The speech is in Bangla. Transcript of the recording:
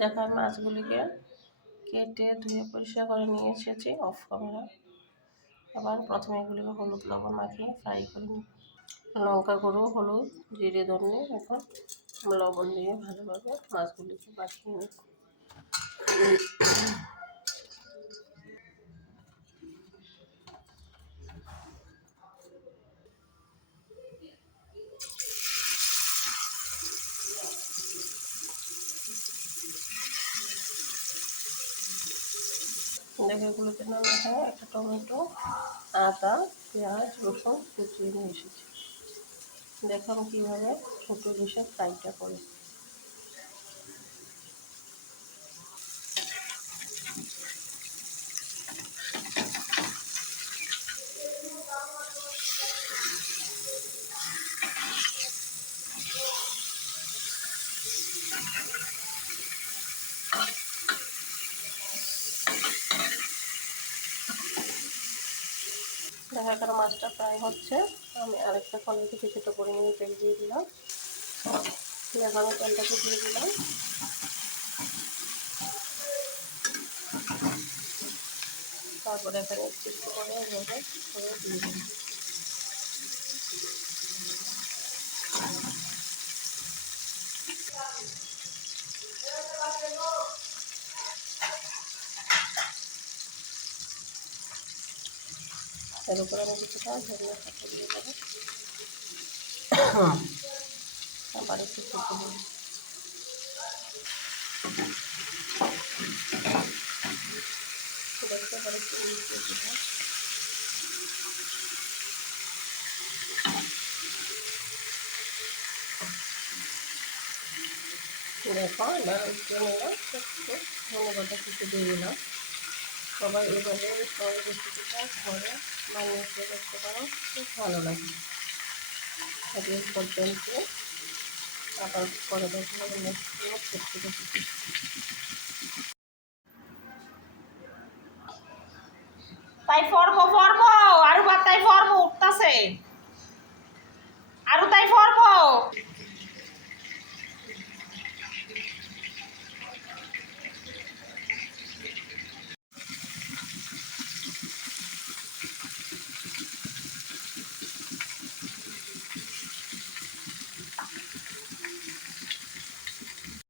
দেখো আমি মাছগুলিকে কেটে ধুয়ে পরিষ্কার করে নিয়ে এসেছি অফ ক্যামেরা আবার প্রথমে এগুলিকে হলুদ লবণ মাখিয়ে ফ্রাই করে নিই। লঙ্কা গুঁড়ো, হলুদ, জিরে, ধনে, এখন লবণ দিয়ে ভালোভাবে মাছগুলিকে মাখিয়ে নিই। দেখে এগুলোতে নাম এখানে একটা টমেটো, আদা, পেঁয়াজ, রসুন কুচিয়ে নিয়ে এসেছি। দেখাবো কীভাবে ছোটো ইলিশের ফ্রাইটা করি দেখা গেল মাছটা প্রায় হচ্ছে। আমি আরেকটা কলেজে কিছুটা পরিমাণে তেল দিয়ে দিলাম। দেখানো তেলটাকে দিয়ে দিলাম। তারপরে এখানে একটু করে দিয়ে দিলাম। এর উপরে আমি কিছুটা ধনিয়া পাতা দিয়ে দেবো। আবার একটু ফুটে দেবো দেখতে পারি একটু মিশিয়ে দেবো। দেখো এবার একটু নিলাম একটু ধনেপাতা কিছু দিয়ে দিলাম। সবাই এভাবে সব রেসিপিটা ঘরে বানিয়ে খেয়ে দেখতে পারো। খুব ভালো লাগে আজকে পর্যন্ত আবার পরে দেখা নেক্সট ফর্ম আরও